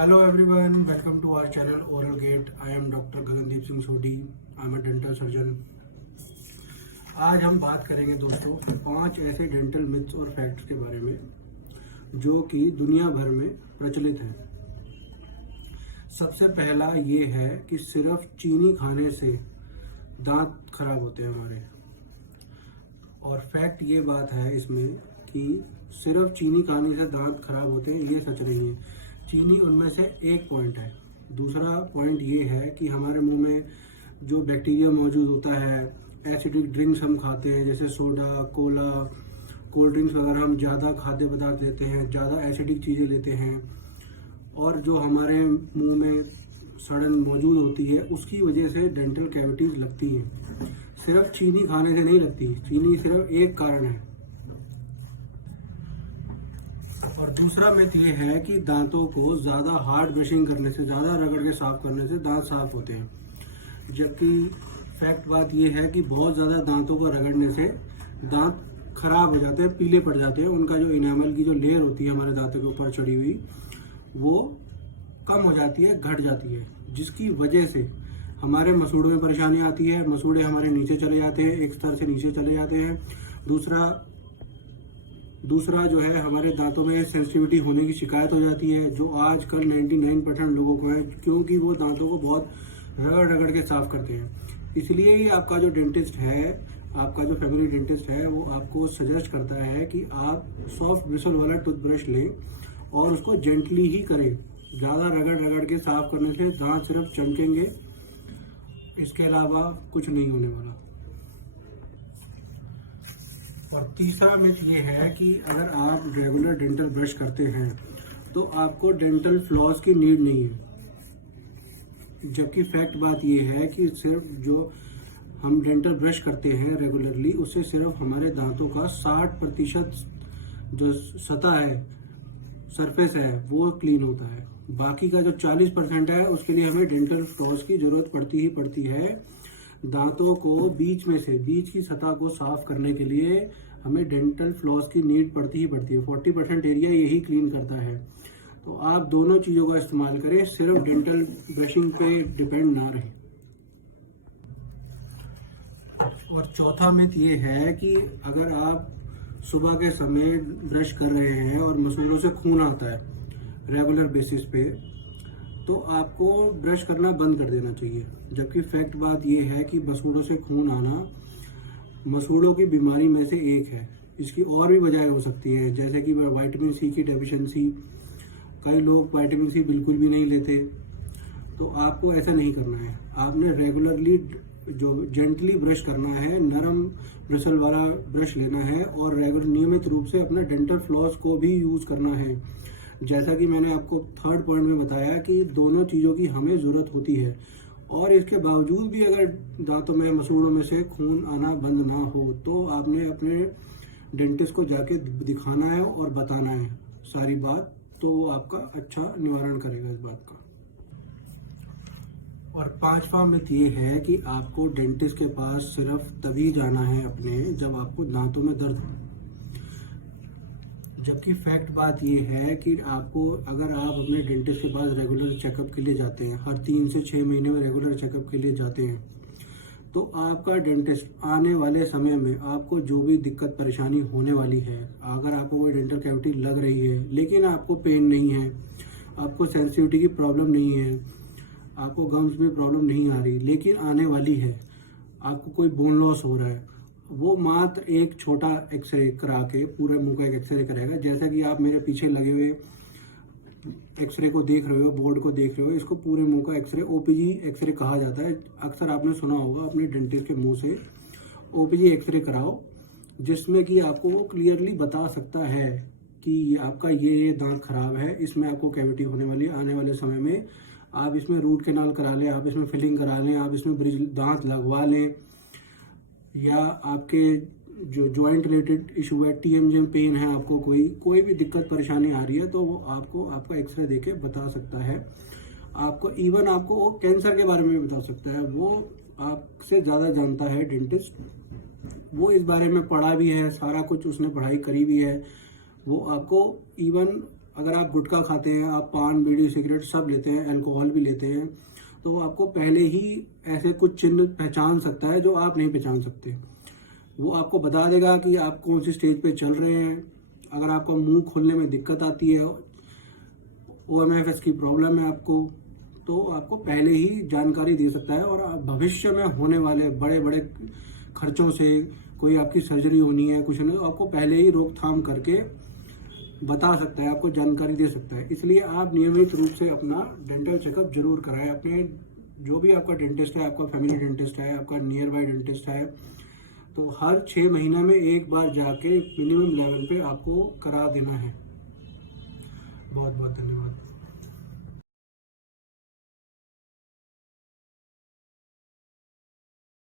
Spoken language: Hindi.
Hello everyone, welcome to our channel Oral Gate. I am Dr. Gagandeep Singh Sodhi. I am a dental surgeon. आज हम बात करेंगे दोस्तों 5 ऐसे डेंटल मिथ्स और फैक्ट्स के बारे में जो कि दुनिया भर में प्रचलित हैं। सबसे पहला ये है कि सिर्फ चीनी खाने से दांत खराब होते हैं हमारे। और फैक्ट ये बात है इसमें कि सिर्फ चीनी खाने से दांत खराब होते हैं, ये सच नहीं है। चीनी उनमें से एक पॉइंट है। दूसरा पॉइंट ये है कि हमारे मुंह में जो बैक्टीरिया मौजूद होता है, एसिडिक ड्रिंक्स हम खाते हैं जैसे सोडा, कोला, कोल्ड ड्रिंक्स वगैरह, हम ज़्यादा खाद्य पदार्थ लेते हैं, ज़्यादा एसिडिक चीज़ें लेते हैं और जो हमारे मुंह में सड़न मौजूद होती है उसकी वजह से डेंटल कैविटीज़ लगती हैं। सिर्फ चीनी खाने से नहीं लगती, चीनी सिर्फ एक कारण है। और दूसरा मिथ ये है कि दांतों को ज़्यादा हार्ड ब्रशिंग करने से, ज़्यादा रगड़ के साफ करने से दांत साफ होते हैं। जबकि फैक्ट बात ये है कि बहुत ज़्यादा दांतों को रगड़ने से दांत खराब हो जाते हैं, पीले पड़ जाते हैं। उनका जो इनामल की जो लेयर होती है हमारे दांतों के ऊपर चढ़ी हुई, वो कम हो जाती है, घट जाती है, जिसकी वजह से हमारे मसूड़ों में परेशानी आती है। मसूड़े हमारे नीचे चले जाते हैं, एक स्तर से नीचे चले जाते हैं। दूसरा जो है, हमारे दांतों में सेंसिटिविटी होने की शिकायत हो जाती है, जो आजकल 99% लोगों को है, क्योंकि वो दांतों को बहुत रगड़ रगड़ के साफ करते हैं। इसलिए ही आपका जो डेंटिस्ट है, आपका जो फैमिली डेंटिस्ट है, वो आपको सजेस्ट करता है कि आप सॉफ्ट ब्रिसल वाला टूथब्रश लें और उसको जेंटली ही करें। ज़्यादा रगड़ रगड़ के साफ करने से दांत सिर्फ चमकेंगे, इसके अलावा कुछ नहीं होने वाला। और तीसरा मिथ ये है कि अगर आप रेगुलर डेंटल ब्रश करते हैं तो आपको डेंटल फ्लॉस की नीड नहीं है। जबकि फैक्ट बात ये है कि सिर्फ जो हम डेंटल ब्रश करते हैं रेगुलरली, उससे सिर्फ हमारे दांतों का 60% जो सतह है, सरफेस है, वो क्लीन होता है। बाकी का जो 40% है उसके लिए हमें डेंटल फ्लॉस की जरूरत पड़ती ही पड़ती है। दांतों को बीच की सतह को साफ करने के लिए हमें डेंटल फ्लॉस की नीड पड़ती ही पड़ती है। 40% एरिया यही क्लीन करता है। तो आप दोनों चीज़ों का इस्तेमाल करें, सिर्फ डेंटल ब्रशिंग पे डिपेंड ना रहे। और चौथा मिथ ये है कि अगर आप सुबह के समय ब्रश कर रहे हैं और मसूड़ों से खून आता है रेगुलर बेसिस पे, तो आपको ब्रश करना बंद कर देना चाहिए। जबकि फैक्ट बात यह है कि मसूड़ों से खून आना मसूड़ों की बीमारी में से एक है। इसकी और भी वजह हो सकती हैं, जैसे कि विटामिन सी की डेफिशिएंसी। कई लोग विटामिन सी बिल्कुल भी नहीं लेते। तो आपको ऐसा नहीं करना है। आपने रेगुलरली जो जेंटली ब्रश करना है, नरम ब्रिसल वाला ब्रश लेना है और रेगुलर नियमित रूप से अपना डेंटल फ्लॉस को भी यूज़ करना है। जैसा कि मैंने आपको थर्ड पॉइंट में बताया कि दोनों चीज़ों की हमें ज़रूरत होती है। और इसके बावजूद भी अगर दांतों में, मसूड़ों में से खून आना बंद ना हो, तो आपने अपने डेंटिस्ट को जाके दिखाना है और बताना है सारी बात, तो वो आपका अच्छा निवारण करेगा इस बात का। और पांचवा मिथ ये है कि आपको डेंटिस्ट के पास सिर्फ तभी जाना है अपने जब आपको दांतों में दर्द हो। जबकि फैक्ट बात ये है कि आपको, अगर आप अपने डेंटिस्ट के पास रेगुलर चेकअप के लिए जाते हैं, हर 3 से 6 महीने में रेगुलर चेकअप के लिए जाते हैं, तो आपका डेंटिस्ट आने वाले समय में आपको जो भी दिक्कत परेशानी होने वाली है, अगर आपको कोई डेंटल कैविटी लग रही है लेकिन आपको पेन नहीं है, आपको सेंसिटिविटी की प्रॉब्लम नहीं है, आपको गम्स में प्रॉब्लम नहीं आ रही लेकिन आने वाली है, आपको कोई बोन लॉस हो रहा है, वो मात्र एक छोटा एक्सरे करा के पूरे मुंह का एक एक्सरे करेगा। जैसा कि आप मेरे पीछे लगे हुए एक्सरे को देख रहे हो, बोर्ड को देख रहे हो, इसको पूरे मुंह का एक्सरे ओपीजी एक्सरे कहा जाता है। अक्सर आपने सुना होगा अपने डेंटिस्ट के मुंह से, ओपीजी एक्सरे कराओ, जिसमें कि आपको वो क्लियरली बता सकता है कि आपका ये दांत खराब है, इसमें आपको कैविटी होने वाली है आने वाले समय में। आप इसमें रूट कैनाल करा लें, आप इसमें फिलिंग करा लें, आप इसमें ब्रिज दांत लगवा लें, या आपके जो जॉइंट रिलेटेड इशू है, टीएमजेम पेन है, आपको कोई भी दिक्कत परेशानी आ रही है, तो वो आपको आपका एक्सरे देके बता सकता है। आपको इवन आपको वो कैंसर के बारे में भी बता सकता है। वो आपसे ज़्यादा जानता है डेंटिस्ट, वो इस बारे में पढ़ा भी है, सारा कुछ उसने पढ़ाई करी भी है। वो आपको इवन अगर आप गुटखा खाते हैं, आप पान बीड़ी सिगरेट सब लेते हैं, अल्कोहल भी लेते हैं, तो आपको पहले ही ऐसे कुछ चिन्ह पहचान सकता है जो आप नहीं पहचान सकते। वो आपको बता देगा कि आप कौन सी स्टेज पे चल रहे हैं। अगर आपको मुंह खोलने में दिक्कत आती है, OMFS की प्रॉब्लम है आपको, तो आपको पहले ही जानकारी दे सकता है। और भविष्य में होने वाले बड़े बड़े खर्चों से, कोई आपकी सर्जरी होनी है, कुछ नहीं, तो आपको पहले ही रोकथाम करके बता सकता है, आपको जानकारी दे सकता है। इसलिए आप नियमित रूप से अपना डेंटल चेकअप जरूर कराएं। अपने जो भी आपका डेंटिस्ट है, आपका फैमिली डेंटिस्ट है, आपका नियर बाय डेंटिस्ट है, तो हर 6 महीने में एक बार जाके मिनिमम लेवल पे आपको करा देना है। बहुत बहुत धन्यवाद।